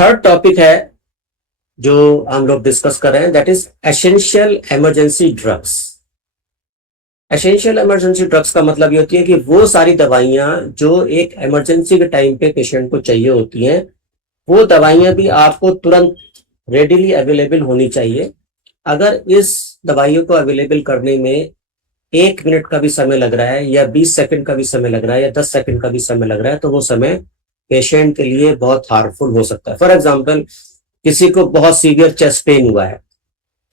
Third topic है जो हम लोग डिस्कस कर रहे हैं, that is essential emergency drugs. Essential emergency drugs का मतलब ये होती है कि वो सारी दवाइयां जो एक इमरजेंसी के टाइम पे पेशेंट को चाहिए होती हैं, वो दवाइयां भी आपको तुरंत रेडिली अवेलेबल होनी चाहिए। अगर इस दवाइयों को अवेलेबल करने में 1 मिनट का भी समय लग रहा है या 20 सेकंड का भी समय लग रहा है या 10 सेकंड का भी समय लग रहा है, तो वो समय पेशेंट के लिए बहुत हार्मफुल हो सकता है। फॉर एग्जाम्पल, किसी को बहुत सीवियर चेस्ट पेन हुआ है,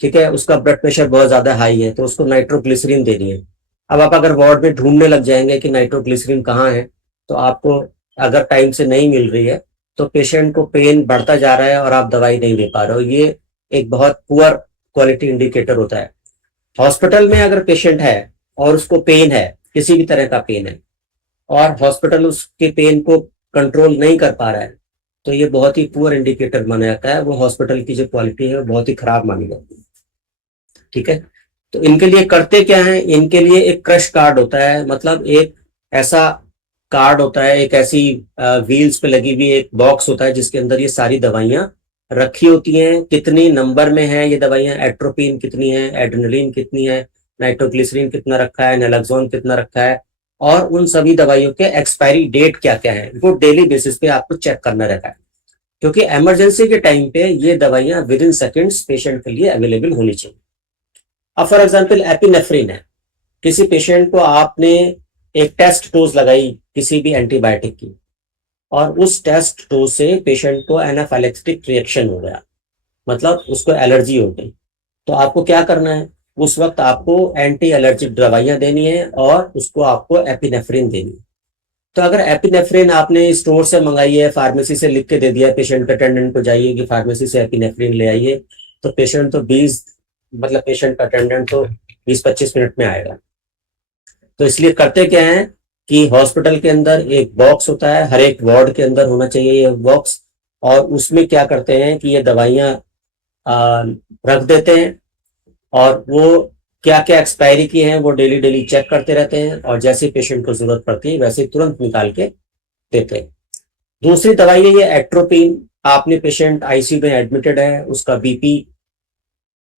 ठीक है, उसका ब्लड प्रेशर बहुत ज्यादा हाई है, तो उसको नाइट्रोग्लिसरीन देनी है। अब आप अगर वार्ड में ढूंढने लग जाएंगे कि नाइट्रोग्लिसरीन कहाँ है, तो आपको अगर टाइम से नहीं मिल रही है तो पेशेंट को पेन बढ़ता जा रहा है और आप दवाई नहीं दे पा रहे हो। ये एक बहुत पुअर क्वालिटी इंडिकेटर होता है। हॉस्पिटल में अगर पेशेंट है और उसको पेन है, किसी भी तरह का पेन है, और हॉस्पिटल उसके पेन को कंट्रोल नहीं कर पा रहा है, तो ये बहुत ही पुअर इंडिकेटर माना जाता है। वो हॉस्पिटल की जो क्वालिटी है वो बहुत ही खराब मानी जाती है। ठीक है, तो इनके लिए करते क्या है, इनके लिए एक क्रश कार्ड होता है, मतलब एक ऐसा कार्ड होता है, एक ऐसी व्हील्स पे लगी हुई एक बॉक्स होता है जिसके अंदर ये सारी दवाइयां रखी होती हैं। कितनी नंबर में है ये दवाइयां, एट्रोपिन कितनी है, एड्रेनलिन कितनी है, नाइट्रोग्लिसरीन कितना रखा है, नैलक्सोन कितना रखा है, और उन सभी दवाइयों के एक्सपायरी डेट क्या क्या है, वो डेली बेसिस पे आपको चेक करना रहता है। क्योंकि इमरजेंसी के टाइम पे ये दवाइयां विद इन सेकेंड्स पेशेंट के लिए अवेलेबल होनी चाहिए। अब फॉर एग्जाम्पल एपिनेफ्रिन है, किसी पेशेंट को आपने एक टेस्ट डोज लगाई किसी भी एंटीबायोटिक की, और उस टेस्ट डोज से पेशेंट को एनाफाइलेक्टिक रिएक्शन हो गया, मतलब उसको एलर्जी हो गई, तो आपको क्या करना है, उस वक्त आपको एंटी एलर्जिक दवाइयां देनी है और उसको आपको एपिनेफ्रिन देनी है। तो अगर एपिनेफ्रिन आपने स्टोर से मंगाई है, फार्मेसी से लिख के दे दिया पेशेंट के अटेंडेंट को, जाइए कि फार्मेसी से एपिनेफ्रिन ले आइए, तो पेशेंट तो 20 मतलब पेशेंट का अटेंडेंट तो 20-25 मिनट में आएगा। तो इसलिए करते क्या है कि हॉस्पिटल के अंदर एक बॉक्स होता है, हर एक वार्ड के अंदर होना चाहिए ये बॉक्स, और उसमें क्या करते हैं कि ये दवाइयां रख देते हैं, और वो क्या क्या एक्सपायरी की हैं वो डेली डेली चेक करते रहते हैं, और जैसे पेशेंट को जरूरत पड़ती है वैसे तुरंत निकाल के देते हैं। दूसरी दवाई है ये एट्रोपिन। आपने पेशेंट आईसीयू में एडमिटेड है, उसका बीपी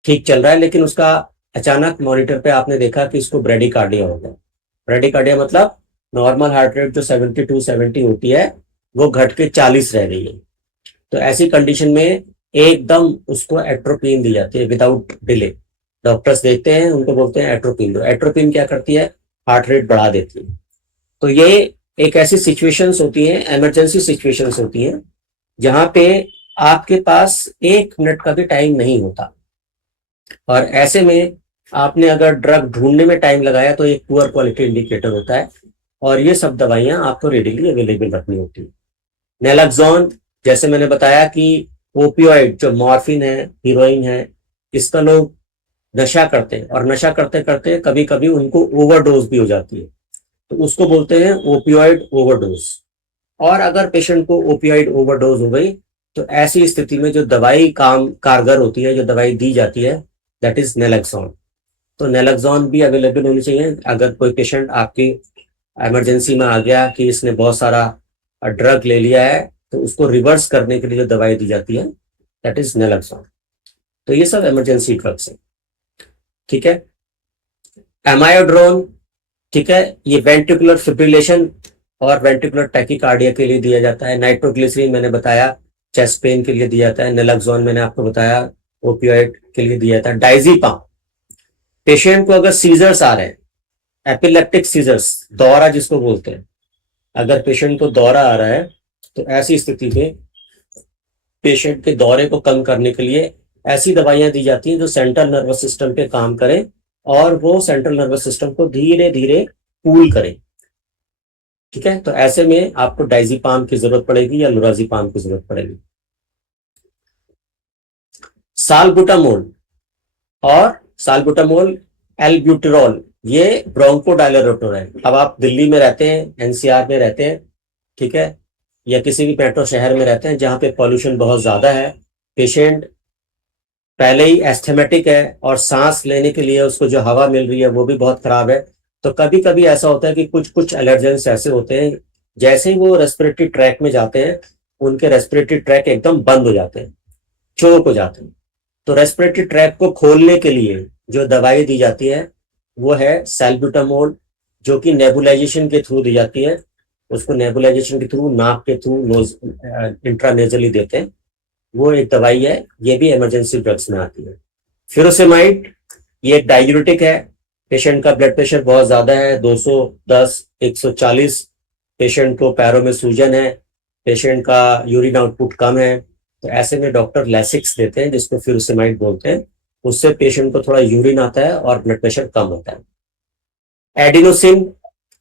ठीक चल रहा है, लेकिन उसका अचानक मॉनिटर पे आपने देखा कि इसको ब्रेडिकार्डिया हो गया। ब्रेडिकार्डिया मतलब नॉर्मल हार्ट रेट जो 72-70 होती है वो घट के 40 रह गई है। तो ऐसी कंडीशन में एकदम उसको एट्रोपिन दी जाती है विदाउट डिले। डॉक्टर्स देखते हैं, उनको बोलते हैं एट्रोपिन दो। एट्रोपिन क्या करती है, हार्ट रेट बढ़ा देती है। तो ये एक ऐसी सिचुएशंस होती हैं, इमरजेंसी सिचुएशंस होती हैं, जहां पे आपके पास 1 मिनट का भी टाइम नहीं होता, और ऐसे में आपने अगर ड्रग ढूंढने में टाइम लगाया तो एक पुअर क्वालिटी इंडिकेटर होता है, और ये सब दवाइयां आपको रेडिली अवेलेबल रखनी होती है। नैलक्सोन, जैसे मैंने बताया कि ओपियोइड जो मॉर्फिन है, हीरोइन है, इसका लोग नशा करते हैं, और नशा करते करते कभी कभी उनको ओवरडोज भी हो जाती है, तो उसको बोलते हैं ओपियोइड ओवरडोज। और अगर पेशेंट को ओपियोइड ओवरडोज हो गई तो ऐसी स्थिति में जो दवाई काम कारगर होती है, जो दवाई दी जाती है, दैट इज नैलक्सोन। तो नैलक्सोन भी अवेलेबल होनी चाहिए। अगर कोई पेशेंट आपकी इमरजेंसी में आ गया कि इसने बहुत सारा ड्रग ले लिया है, तो उसको रिवर्स करने के लिए जो दवाई दी जाती है दैट इज नैलक्सोन। तो ये सब इमरजेंसी ड्रग्स है। ठीक है, एमायोड्रोन, ठीक है, ये वेंट्रिकुलर फिब्रिलेशन और वेंट्रिकुलर टैकीकार्डिया के लिए दिया जाता है। नाइट्रोग्लिसरीन मैंने बताया चेस्ट पेन के लिए दिया जाता है। नैलक्सोन मैंने आपको बताया ओपियोइड के लिए दिया जाता है। डायजीपाम, पेशेंट को अगर सीजर्स आ रहे हैं, एपिलेप्टिक सीजर्स, दौरा जिसको बोलते हैं, अगर पेशेंट को दौरा आ रहा है तो ऐसी स्थिति में पेशेंट के दौरे को कम करने के लिए ऐसी दवाइयां दी जाती हैं जो सेंट्रल नर्वस सिस्टम पे काम करें, और वो सेंट्रल नर्वस सिस्टम को धीरे धीरे कूल करें। ठीक है, तो ऐसे में आपको डायजीपाम की जरूरत पड़ेगी या लोराजीपाम की जरूरत पड़ेगी। सालबुटामोल और सालबुटामोल एल्ब्यूटेरॉल, ये ब्रोंकोडायलेटोर है। अब आप दिल्ली में रहते हैं, एनसीआर में रहते हैं, ठीक है, या किसी भी मेट्रो शहर में रहते हैं जहां पे पॉल्यूशन बहुत ज्यादा है, पेशेंट पहले ही एस्थेमेटिक है और सांस लेने के लिए उसको जो हवा मिल रही है वो भी बहुत खराब है, तो कभी कभी ऐसा होता है कि कुछ कुछ एलर्जेंस ऐसे होते हैं, जैसे ही वो रेस्पिरेटरी ट्रैक में जाते हैं उनके रेस्पिरेटरी ट्रैक एकदम बंद हो जाते हैं, चोक हो जाते हैं। तो रेस्पिरेटरी ट्रैक को खोलने के लिए जो दवाई दी जाती है वो है सैल्ब्यूटामोल, जो कि नेबुलाइजेशन के थ्रू दी जाती है। उसको नेबुलाइजेशन के थ्रू, नाक के थ्रू, नोज इंट्रानेजली देते हैं। वो एक दवाई है, ये भी इमरजेंसी ड्रग्स में आती है। फ्यूरोसेमाइड, ये एक डाययूरेटिक है। पेशेंट का ब्लड प्रेशर बहुत ज्यादा है, 210 140, पेशेंट को पैरों में सूजन है, पेशेंट का यूरिन आउटपुट कम है, तो ऐसे में डॉक्टर लैसिक्स देते हैं, जिसको फ्यूरोसेमाइड बोलते हैं। उससे पेशेंट को थोड़ा यूरिन आता है और ब्लड प्रेशर कम होता है। एडिनोसिन,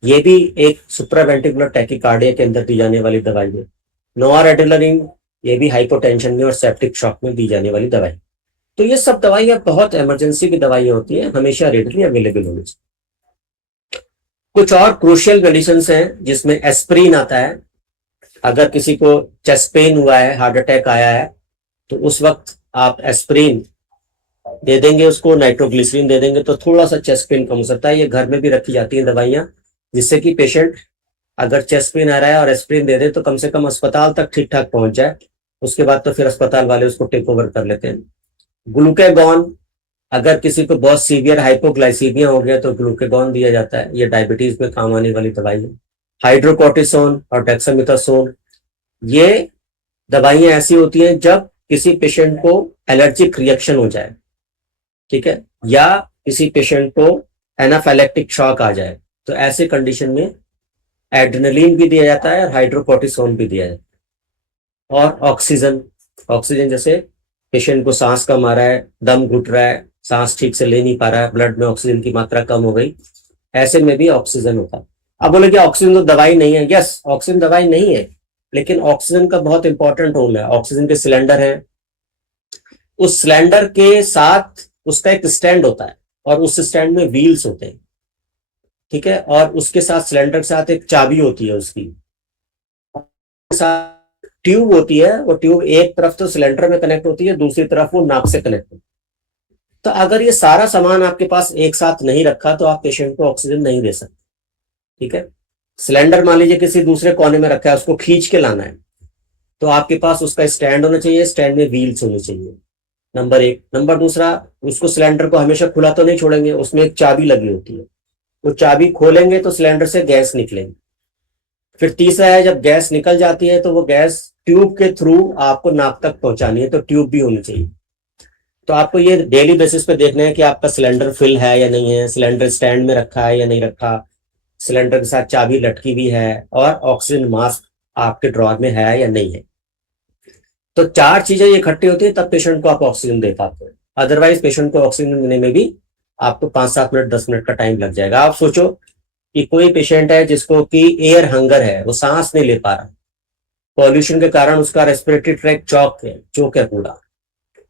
ये भी एक सुप्रावेंट्रिकुलर टैकीकार्डिया के अंदर दी जाने वाली दवाई है। नोरएड्रेनालिन, ये भी हाइपोटेंशन में और सेप्टिक शॉक में दी जाने वाली दवाई। तो ये सब दवाइयां बहुत इमरजेंसी की दवाइयां होती है, हमेशा रेडली अवेलेबल होनी चाहिए। कुछ और क्रूशियल मेडिसिन हैं जिसमें एस्प्रिन आता है। अगर किसी को चेस्ट पेन हुआ है, हार्ट अटैक आया है, तो उस वक्त आप एस्प्रिन दे देंगे, उसको नाइट्रोग्लिसरीन दे देंगे तो थोड़ा सा चेस्ट पेन कम हो सकता है। ये घर में भी रखी जाती हैं दवाइयां, जिससे कि पेशेंट अगर चेस्ट पेन आ रहा है और एस्प्रिन दे दे तो कम से कम अस्पताल तक ठीक ठाक पहुंच जाए। उसके बाद तो फिर अस्पताल वाले उसको टेक ओवर कर लेते हैं। ग्लूकेगॉन, अगर किसी को बहुत सीवियर हाइपोग्लाइसीमिया हो गया तो ग्लूकेगॉन दिया जाता है, ये डायबिटीज में काम आने वाली दवाई है। हाइड्रोकोर्टिसोन और डेक्सामेथासोन, ये दवाइयां ऐसी होती हैं जब किसी पेशेंट को एलर्जिक रिएक्शन हो जाए, ठीक है, या किसी पेशेंट को एनाफाइलेक्टिक शॉक आ जाए, तो ऐसे कंडीशन में एड्रेनलिन भी दिया जाता है और हाइड्रोकोर्टिसोन भी दिया जाता है। और ऑक्सीजन, ऑक्सीजन जैसे पेशेंट को सांस कम आ रहा है, दम घुट रहा है, सांस ठीक से ले नहीं पा रहा है, ब्लड में ऑक्सीजन की मात्रा कम हो गई, ऐसे में भी ऑक्सीजन होता है। अब बोले कि ऑक्सीजन तो दवाई नहीं है। यस, ऑक्सीजन दवाई नहीं है, लेकिन ऑक्सीजन का बहुत इंपॉर्टेंट रोल है। ऑक्सीजन के सिलेंडर है, उस सिलेंडर के साथ उसका एक स्टैंड होता है और उस स्टैंड में व्हील्स होते हैं, ठीक है, और उसके साथ सिलेंडर के साथ एक चाबी होती है, उसकी साथ ट्यूब होती है। वो ट्यूब एक तरफ तो सिलेंडर में कनेक्ट होती है, दूसरी तरफ वो नाक से कनेक्ट होती है। तो अगर ये सारा सामान आपके पास एक साथ नहीं रखा तो आप पेशेंट को ऑक्सीजन नहीं दे सकते, ठीक है। सिलेंडर मान लीजिए किसी दूसरे कोने में रखा है, उसको खींच के लाना है, तो आपके पास उसका स्टैंड होना चाहिए, स्टैंड में व्हील्स होनी चाहिए, नंबर एक। नंबर दूसरा, उसको सिलेंडर को हमेशा खुला तो नहीं छोड़ेंगे, उसमें एक चाबी लगी होती है, तो चाबी खोलेंगे तो सिलेंडर से गैस निकलेगी। फिर तीसरा है, जब गैस निकल जाती है तो वो गैस ट्यूब के थ्रू आपको नाक तक पहुंचानी है, तो ट्यूब भी होनी चाहिए। तो आपको ये डेली बेसिस पे देखना है कि आपका सिलेंडर फिल है या नहीं है, सिलेंडर स्टैंड में रखा है या नहीं रखा, सिलेंडर के साथ चाबी लटकी हुई है, और ऑक्सीजन मास्क आपके ड्रॉर में है या नहीं है। तो चार चीजें ये इकट्ठी होती है तब पेशेंट को आप ऑक्सीजन दे पाते हो। अदरवाइज पेशेंट को ऑक्सीजन देने में भी आपको 5-7 मिनट 10 मिनट का टाइम लग जाएगा। आप सोचो कि कोई पेशेंट है जिसको कि एयर हंगर है, वो सांस नहीं ले पा रहा, पॉल्यूशन के कारण उसका रेस्पिरेटरी ट्रैक चौक है पूरा,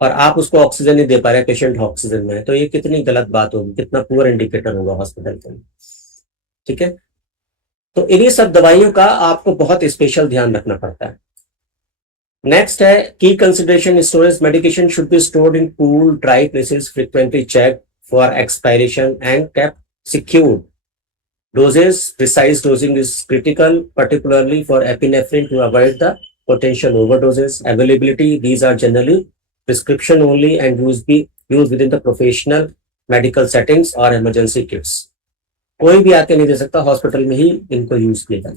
और आप उसको ऑक्सीजन नहीं दे पा रहे, पेशेंट ऑक्सीजन में है, तो ये कितनी गलत बात होगी, कितना पुअर इंडिकेटर होगा हॉस्पिटल के लिए, ठीक है। तो इन्हीं सब दवाइयों का आपको बहुत स्पेशल ध्यान रखना पड़ता है। नेक्स्ट है की consideration, storage medication should be stored in cool dry places, frequently check for expiration and kept secured. Doses, precise dosing is critical, particularly for epinephrine to avoid the potential overdoses. Availability, these are generally prescription only and used within the professional medical settings or emergency kits. कोई भी आके नहीं दे सकता, hospital में ही इनको use किया जाता है।